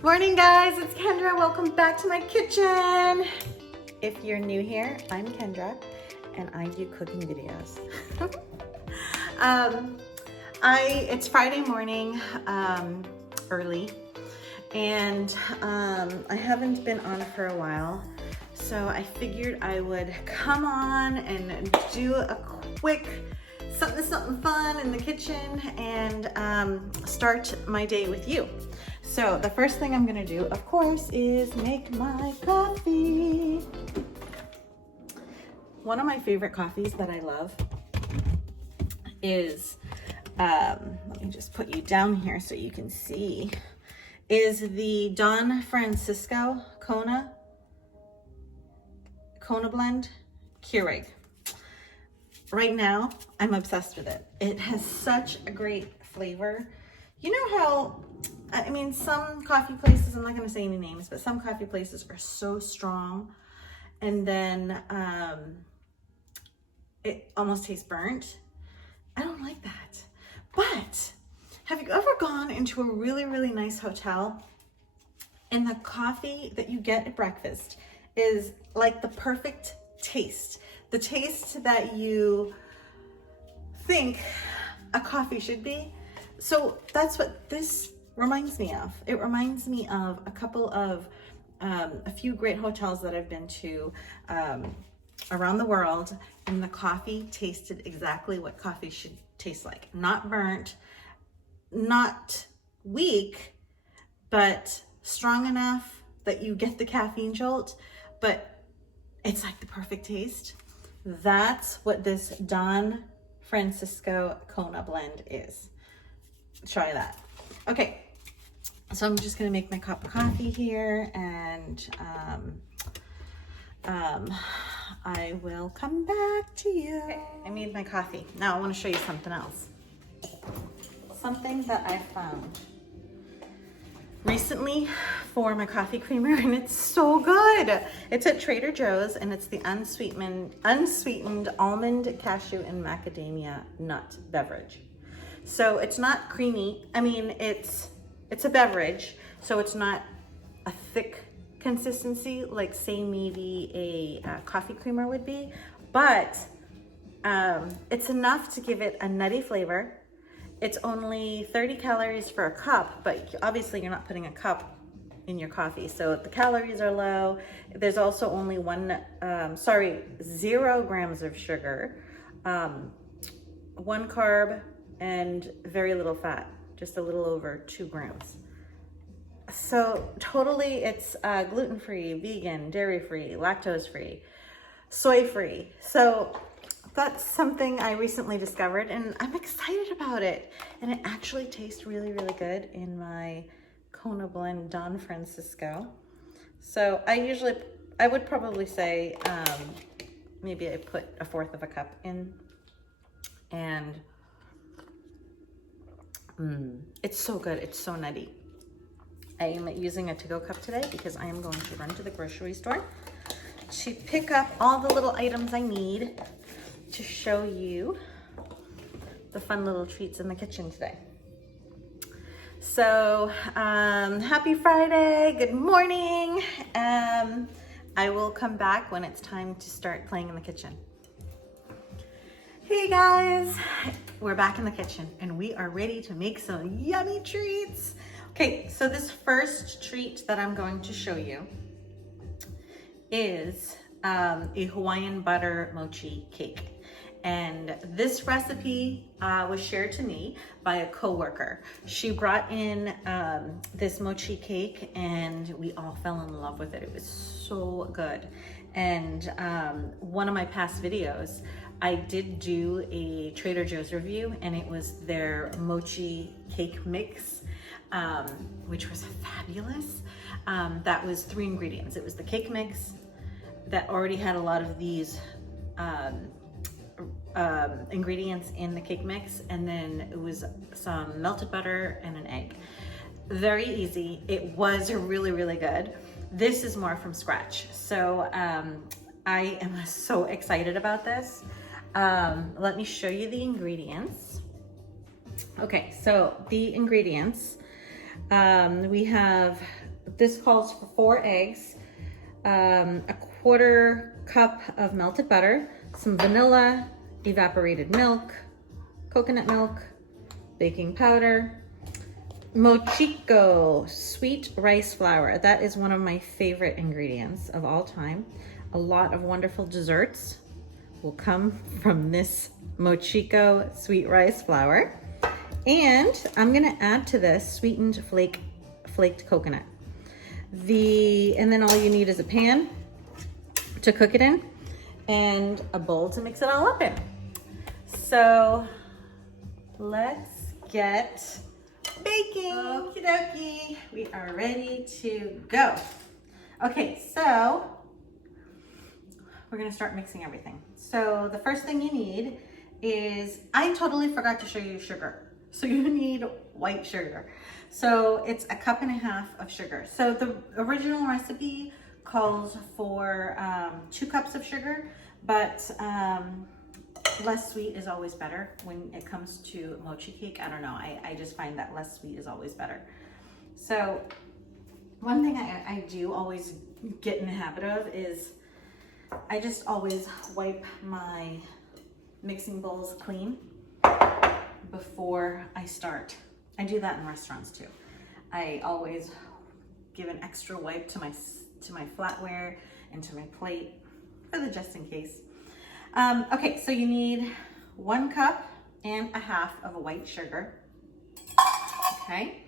Morning guys, it's Kendra. Welcome back to my kitchen. If you're new here, I'm Kendra and I do cooking videos. It's Friday morning, early, and I haven't been on for a while, so I figured I would come on and do a quick something fun in the kitchen and start my day with you. So the first thing I'm gonna do, of course, is make my coffee. One of my favorite coffees that I love is, let me just put you down here so you can see, is the Don Francisco Kona blend Keurig. Right now, I'm obsessed with it. It has such a great flavor. You know how, I mean, some coffee places, I'm not gonna say any names, but some coffee places are so strong and then it almost tastes burnt. I don't like that. But have you ever gone into a really, really nice hotel and the coffee that you get at breakfast is like the perfect taste? The taste that you think a coffee should be. So that's what this reminds me of. It reminds me of a couple of, a few great hotels that I've been to around the world, and the coffee tasted exactly what coffee should taste like. Not burnt, not weak, but strong enough that you get the caffeine jolt, but it's like the perfect taste. That's what this Don Francisco Kona blend is. Try that. Okay, so I'm just gonna make my cup of coffee here, and I will come back to you. Okay, I made my coffee. Now I want to show you something else. Something that I found recently for my coffee creamer, and it's so good. It's at Trader Joe's, and it's the unsweetened almond, cashew, and macadamia nut beverage. So it's not creamy. I mean, it's a beverage, so it's not a thick consistency like, say, maybe a coffee creamer would be, but it's enough to give it a nutty flavor. It's only 30 calories for a cup, but obviously you're not putting a cup in your coffee, so the calories are low. There's also only 0 grams of sugar, 1 carb, and very little fat, just a little over 2 grams. So totally it's gluten-free, vegan, dairy-free, lactose-free, soy-free. So that's something I recently discovered, and I'm excited about it. And it actually tastes really, really good in my Kona blend Don Francisco. So I would probably say maybe I put 1/4 of a cup in, and it's so good. It's so nutty. I am using a to-go cup today because I am going to run to the grocery store to pick up all the little items I need to show you the fun little treats in the kitchen today. So happy Friday, good morning. I will come back when it's time to start playing in the kitchen. Hey guys, we're back in the kitchen and we are ready to make some yummy treats. Okay, so this first treat that I'm going to show you is a Hawaiian butter mochi cake. And this recipe was shared to me by a coworker. She brought in this mochi cake and we all fell in love with it. It was so good. And one of my past videos, I did do a Trader Joe's review, and it was their mochi cake mix, which was fabulous. That was 3 ingredients. It was the cake mix that already had a lot of these ingredients in the cake mix, and then it was some melted butter and an egg. Very easy. It was really, really good. This is more from scratch. So I am so excited about this. Let me show you the ingredients. Okay, so the ingredients, we have this calls for 4 eggs, a 1/4 cup of melted butter, some vanilla, evaporated milk, coconut milk, baking powder, Mochiko Sweet Rice Flour. That is one of my favorite ingredients of all time. A lot of wonderful desserts will come from this Mochiko Sweet Rice Flour. And I'm gonna add to this sweetened flaked coconut. And then all you need is a pan to cook it in and a bowl to mix it all up in. So let's get baking. Okie dokie, we are ready to go. Okay, so we're gonna start mixing everything. So the first thing you need is, I totally forgot to show you sugar. So you need white sugar. So it's 1.5 cups of sugar. So the original recipe calls for 2 cups of sugar, but less sweet is always better when it comes to mochi cake. I don't know, I just find that less sweet is always better. So one thing I do always get in the habit of is I just always wipe my mixing bowls clean before I start. I do that in restaurants too. I always give an extra wipe to my flatware and to my plate for the just in case. Okay, so you need 1.5 cups of white sugar. Okay,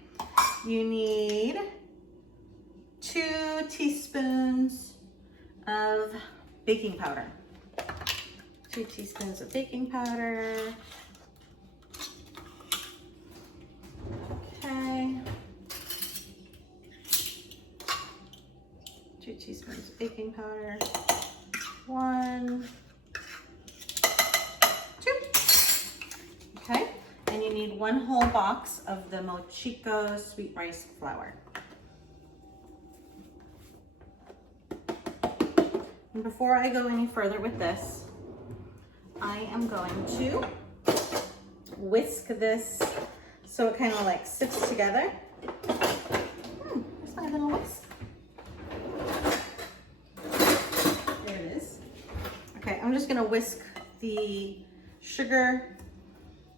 you need 2 teaspoons of baking powder. 2 teaspoons of baking powder. Okay. 2 teaspoons of baking powder. 1, 2. Okay, and you need 1 whole box of the Mochiko Sweet Rice Flour. And before I go any further with this, I am going to whisk this so it kind of like sits together. There's my little whisk. There it is. Okay, I'm just gonna whisk the sugar,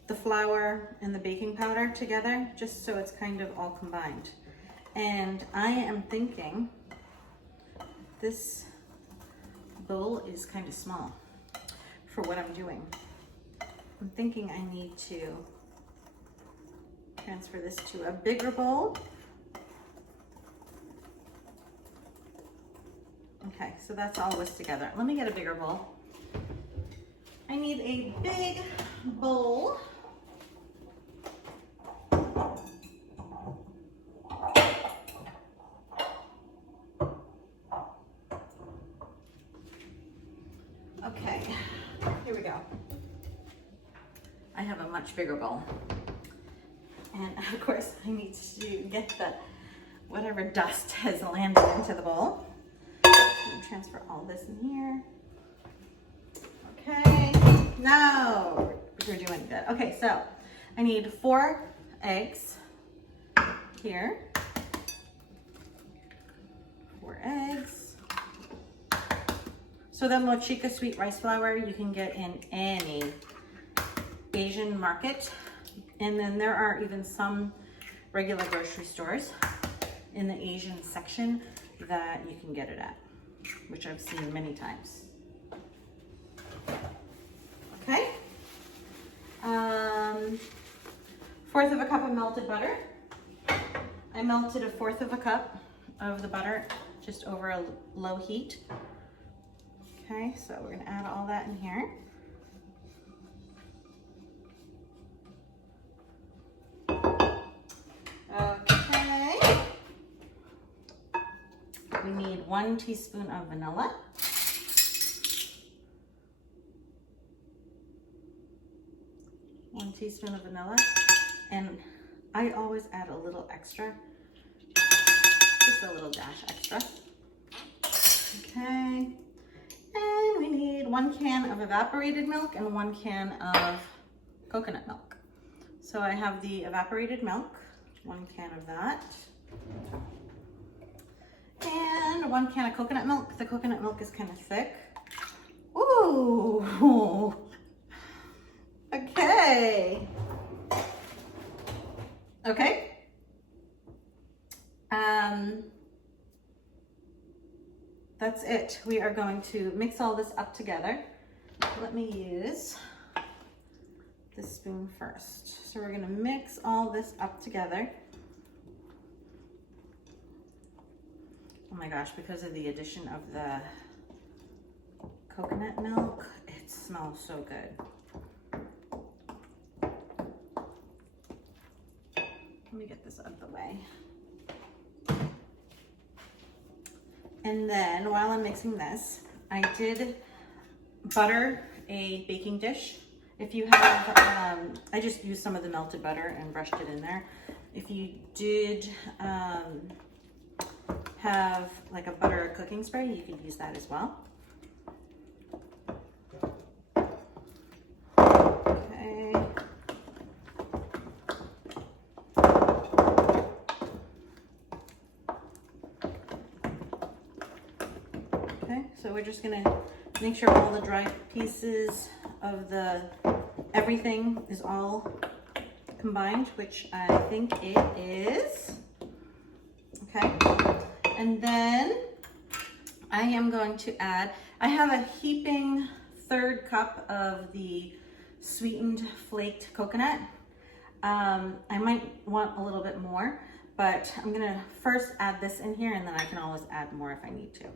the flour, and the baking powder together just so it's kind of all combined. And I am thinking this bowl is kind of small for what I'm doing. I'm thinking I need to transfer this to a bigger bowl. Okay, so that's all whisked together. Let me get a bigger bowl. I need a big bowl. Okay, here we go. I have a much bigger bowl. And of course I need to get the whatever dust has landed into the bowl. Transfer all this in here. Okay, now we're doing good. Okay, so I need 4 eggs here. 4 eggs. So the Mochiko Sweet Rice Flour you can get in any Asian market. And then there are even some regular grocery stores in the Asian section that you can get it at, which I've seen many times. Okay. 1/4 cup of melted butter. I melted 1/4 cup of the butter just over a low heat. Okay, so we're gonna add all that in here. Okay. We need 1 teaspoon of vanilla. One teaspoon of vanilla. And I always add a little extra. Just a little dash extra. Okay. And we need 1 can of evaporated milk and 1 can of coconut milk. So I have the evaporated milk, 1 can of that. And 1 can of coconut milk. The coconut milk is kind of thick. Ooh. Okay. Okay. That's it. We are going to mix all this up together. Let me use this spoon first. So we're gonna mix all this up together. Oh my gosh, because of the addition of the coconut milk, it smells so good. Let me get this out of the way. And then while I'm mixing this, I did butter a baking dish. If you have, I just used some of the melted butter and brushed it in there. If you did have like a butter cooking spray, you could use that as well. Okay. Okay, so we're just gonna make sure all the dry pieces of the everything is all combined, which I think it is. Okay, and then I am going to add, I have a heaping 1/3 cup of the sweetened flaked coconut. I might want a little bit more, but I'm gonna first add this in here and then I can always add more if I need to.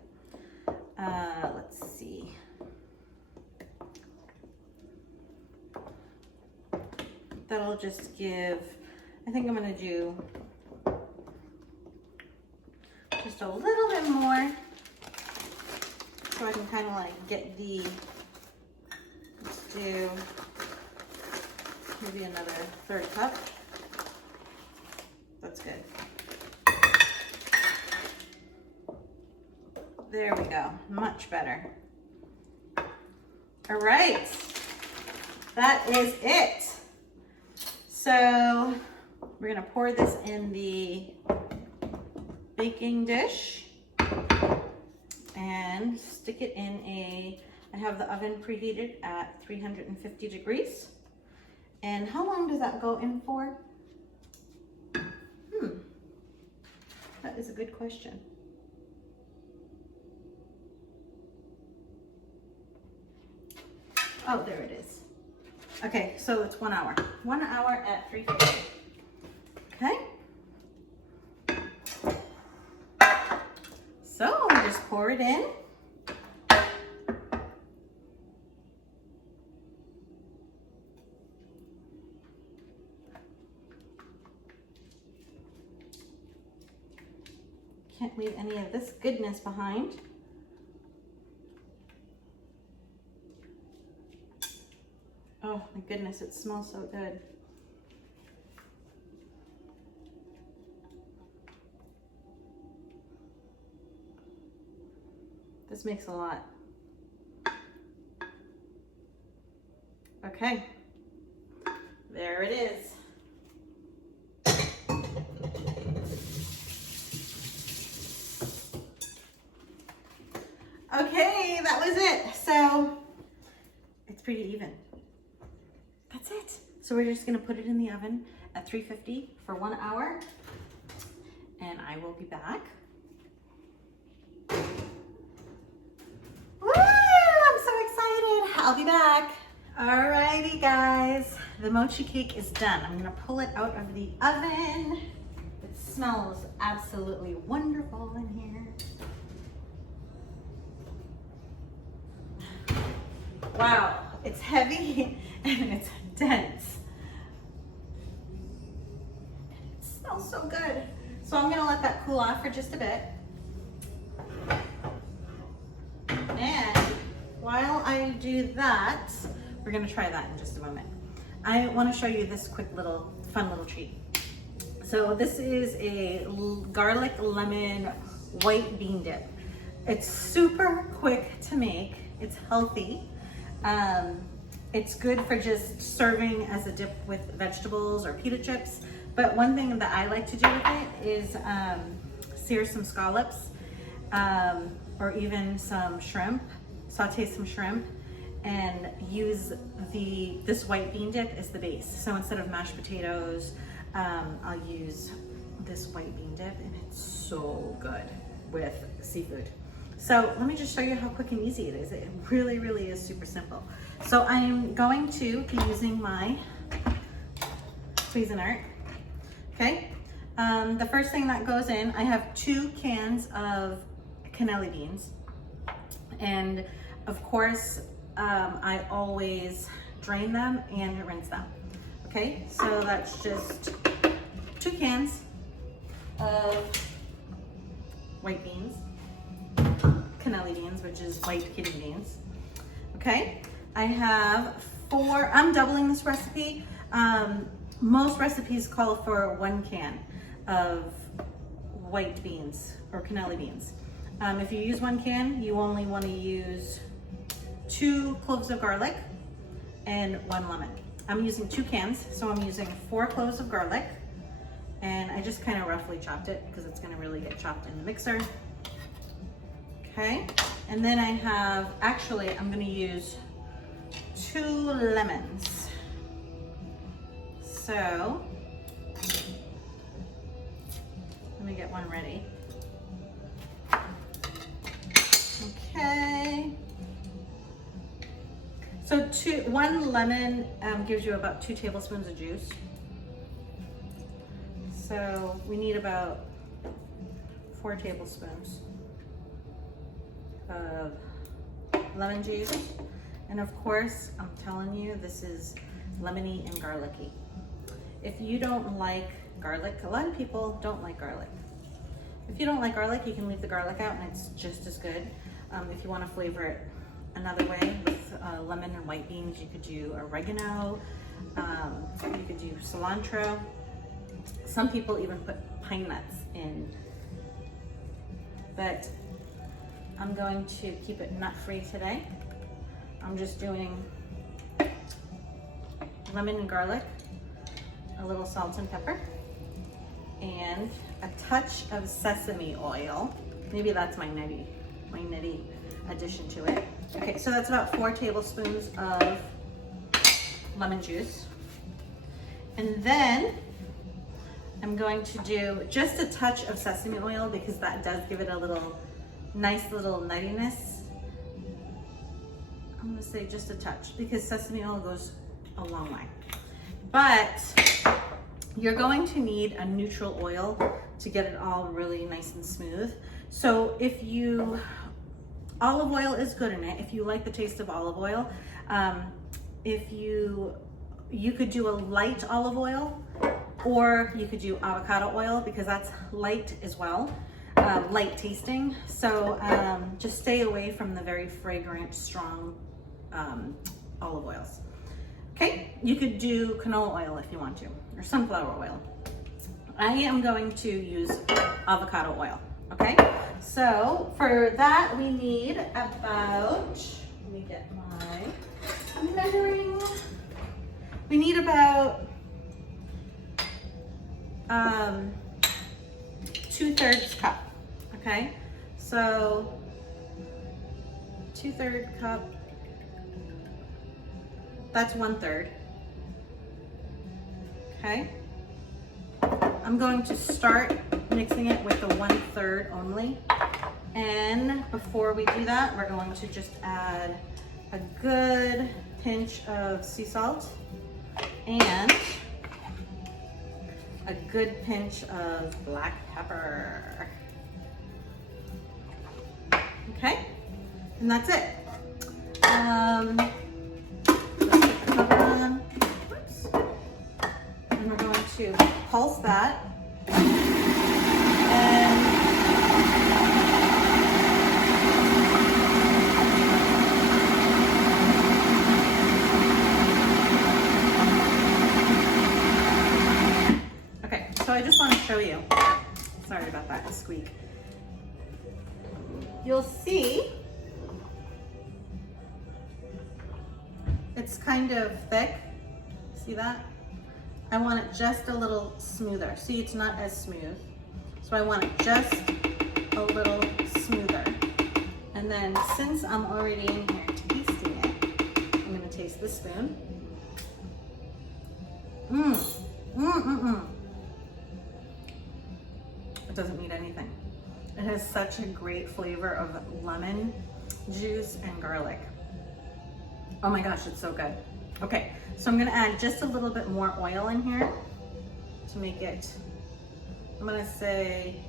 Let's see. That'll just give, I think I'm gonna do just a little bit more so I can kind of like get the, let's do maybe another 1/3 cup. That's good. There we go, much better. All right, that is it. So we're gonna pour this in the baking dish and stick it in I have the oven preheated at 350 degrees. And how long does that go in for? That is a good question. Oh, there it is. Okay, so it's 1 hour. 1 hour at 350. Okay. So just pour it in. Can't leave any of this goodness behind. Oh my goodness, it smells so good. This makes a lot. Okay, there it is. Okay, that was it. So it's pretty even. That's it. So we're just gonna put it in the oven at 350 for 1 hour, and I will be back. Woo! I'm so excited. I'll be back. Alrighty, guys. The mochi cake is done. I'm gonna pull it out of the oven. It smells absolutely wonderful in here. Wow, it's heavy and it's dense. It smells so good. So I'm gonna let that cool off for just a bit. And while I do that, we're gonna try that in just a moment. I wanna show you this quick little, fun little treat. So this is a garlic lemon white bean dip. It's super quick to make, it's healthy. It's good for just serving as a dip with vegetables or pita chips. But one thing that I like to do with it is sear some scallops. or even some shrimp, saute some shrimp, and use this white bean dip as the base. So instead of mashed potatoes, I'll use this white bean dip, and it's so good with seafood. So let me just show you how quick and easy it is. It really, really is super simple. So I'm going to be using my Cuisnart. Okay. The first thing that goes in, I have 2 cans of cannelli beans, and of course, I always drain them and rinse them. Okay, so that's just 2 cans of white beans, cannelli beans, which is white kidney beans. Okay, I have 4, I'm doubling this recipe. Most recipes call for 1 can of white beans or cannelli beans. If you use 1 can, you only want to use 2 cloves of garlic and 1 lemon. I'm using 2 cans, so I'm using 4 cloves of garlic, and I just kind of roughly chopped it because it's going to really get chopped in the mixer. Okay, and then I have, actually, I'm going to use 2 lemons. So let me get one ready. Okay. So 1 lemon gives you about 2 tablespoons of juice. So we need about 4 tablespoons of lemon juice. And of course, I'm telling you, this is lemony and garlicky. If you don't like garlic, a lot of people don't like garlic. If you don't like garlic, you can leave the garlic out and it's just as good. If you want to flavor it another way with lemon and white beans, you could do oregano, you could do cilantro. Some people even put pine nuts in, but I'm going to keep it nut-free today. I'm just doing lemon and garlic, a little salt and pepper, and a touch of sesame oil. Maybe that's my nutty addition to it. Okay, so that's about 4 tablespoons of lemon juice. And then I'm going to do just a touch of sesame oil because that does give it a nice little nuttiness. I'm gonna say just a touch because sesame oil goes a long way. But you're going to need a neutral oil to get it all really nice and smooth. So olive oil is good in it if you like the taste of olive oil. If you could do a light olive oil, or you could do avocado oil because that's light as well, light tasting. So just stay away from the very fragrant, strong olive oils. Okay, you could do canola oil if you want to, or sunflower oil. I am going to use avocado oil. Okay, so for that we need about, let me get my measuring, we need about 2/3 cup. Okay, so 2/3 cup, that's 1/3. Okay, I'm going to start mixing it with the 1/3 only. And before we do that, we're going to just add a good pinch of sea salt and a good pinch of black pepper. Okay, and that's it. Let's put the cover on. Oops. And we're going to pulse that. And okay, so I just want to show you. Sorry about that squeak. You'll see it's kind of thick. See that? I want it just a little smoother. See, it's not as smooth. So I want it just a little smoother. And then since I'm already in here tasting it, I'm gonna taste the spoon. It doesn't need anything. It has such a great flavor of lemon juice and garlic. Oh my gosh, it's so good. Okay, so I'm gonna add just a little bit more oil in here to make it, I'm gonna say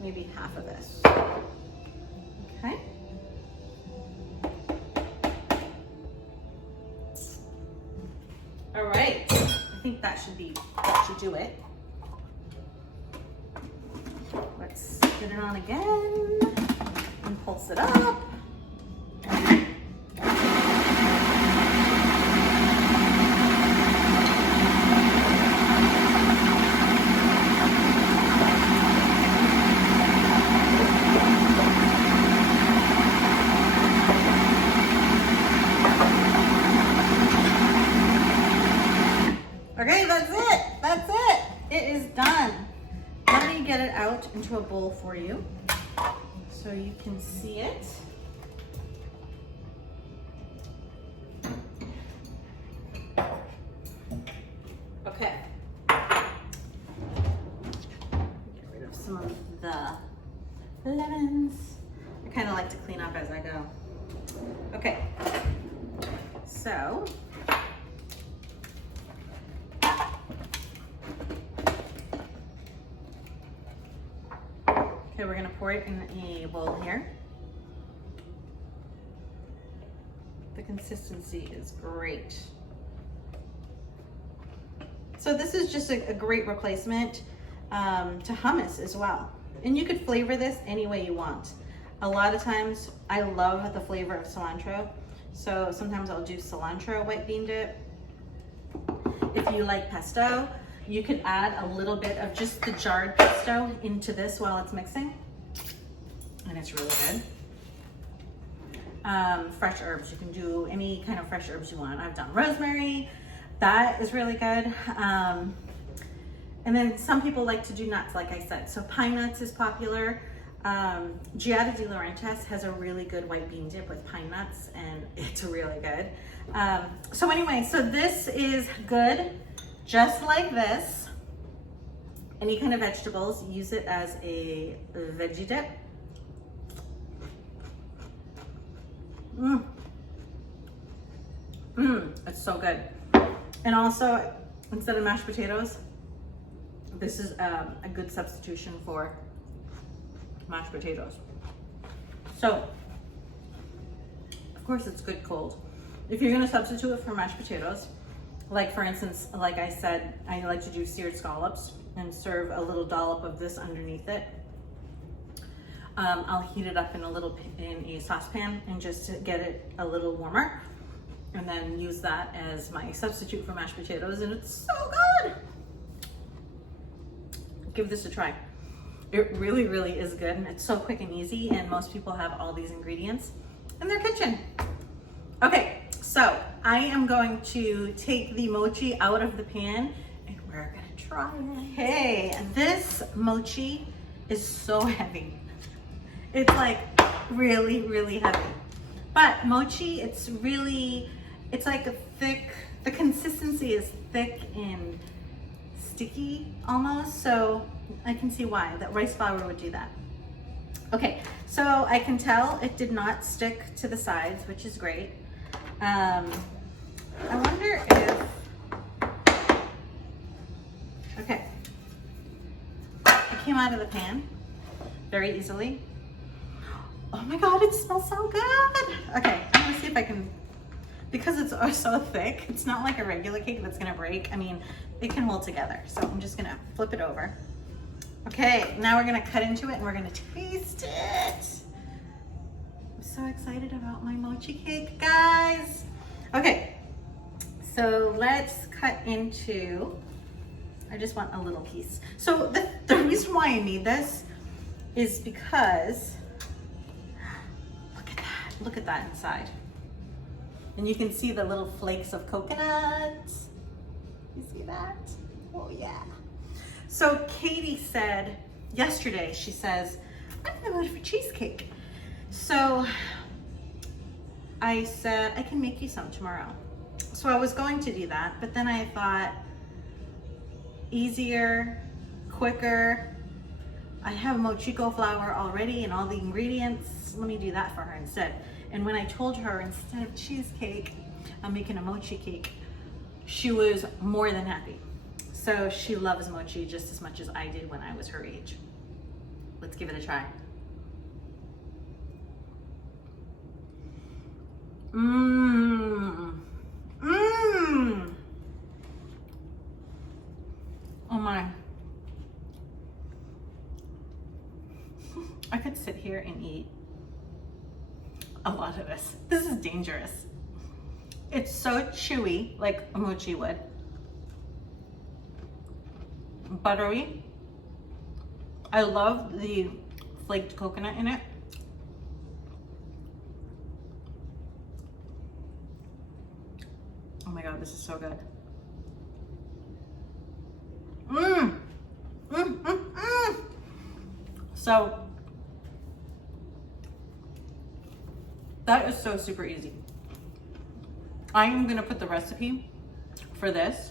maybe half of this. Okay. All right, I think that should do it. Let's get it on again and pulse it up. Okay, that's it. That's it. It is done. Let me get it out into a bowl for you so you can see it. Okay. Get rid of some of the lemons. I kind of like to clean up as I go. Okay. So, okay, we're gonna pour it in a bowl here. The consistency is great. So this is just a great replacement to hummus as well. And you could flavor this any way you want. A lot of times I love the flavor of cilantro. So sometimes I'll do cilantro white bean dip. If you like pesto, you could add a little bit of just the jarred pesto into this while it's mixing. And it's really good. Fresh herbs, you can do any kind of fresh herbs you want. I've done rosemary, that is really good. And then some people like to do nuts, like I said. So pine nuts is popular. Giada de Laurentiis has a really good white bean dip with pine nuts, and it's really good. So anyway, so this is good, just like this. Any kind of vegetables, use it as a veggie dip. It's so good. And also, instead of mashed potatoes, this is a good substitution for mashed potatoes. So, of course it's good cold. If you're gonna substitute it for mashed potatoes, like for instance, like I said, I like to do seared scallops and serve a little dollop of this underneath it. I'll heat it up in a saucepan and just to get it a little warmer, and then use that as my substitute for mashed potatoes, and it's so good. Give this a try. It really, really is good, and it's so quick and easy, and most people have all these ingredients in their kitchen. Okay, so I am going to take the mochi out of the pan, and we're gonna try it. Hey, this mochi is so heavy. It's like really, really heavy. But mochi, it's like a thick, the consistency is thick and sticky almost, so I can see why that rice flour would do that. Okay, so I can tell it did not stick to the sides, which is great. I wonder if, okay, it came out of the pan very easily. Oh my God, it smells so good. Okay, I'm gonna see if I can, because it's so thick, it's not like a regular cake that's gonna break. I mean, it can hold together. So I'm just gonna flip it over. Okay, now we're gonna cut into it and we're gonna taste it. I'm so excited about my mochi cake, guys. Okay, so let's cut into, I just want a little piece. So the reason why I need this is because, look at that inside. And you can see the little flakes of coconut. You see that? Oh yeah. So Katie said yesterday, she says, I'm in the mood for cheesecake. So I said, I can make you some tomorrow. So I was going to do that, but then I thought, easier, quicker. I have Mochiko flour already and all the ingredients. Let me do that for her instead. And when I told her instead of cheesecake, I'm making a mochi cake, she was more than happy. So she loves mochi just as much as I did when I was her age. Let's give it a try. Mmm. Mmm. Oh my. I could sit here and eat a lot of this. This is dangerous. It's so chewy, like a mochi would. Buttery. I love the flaked coconut in it. Oh my God, this is so good. Mmm. Mmm, mmm, mmm. So, that is so super easy. I am gonna put the recipe for this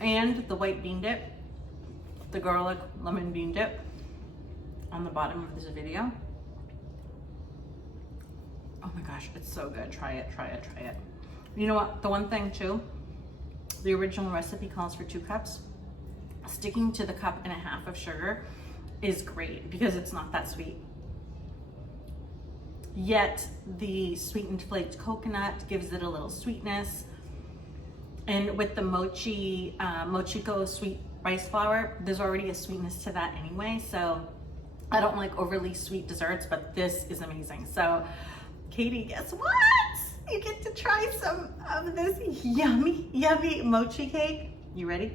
and the white bean dip, the garlic lemon bean dip, on the bottom of this video. Oh my gosh, it's so good. Try it, try it, try it. You know what, the one thing too, the original recipe calls for 2 cups. Sticking to the 1.5 cups of sugar is great because it's not that sweet. Yet the sweetened flaked coconut gives it a little sweetness. And with the mochi, Mochiko Sweet Rice Flour, there's already a sweetness to that anyway. So I don't like overly sweet desserts, but this is amazing. So Katie, guess what? You get to try some of this yummy, yummy mochi cake. You ready?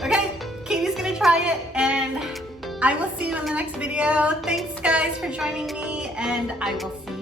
Okay, Katie's gonna try it and I will see you in the next video. Thanks guys for joining me and I will see you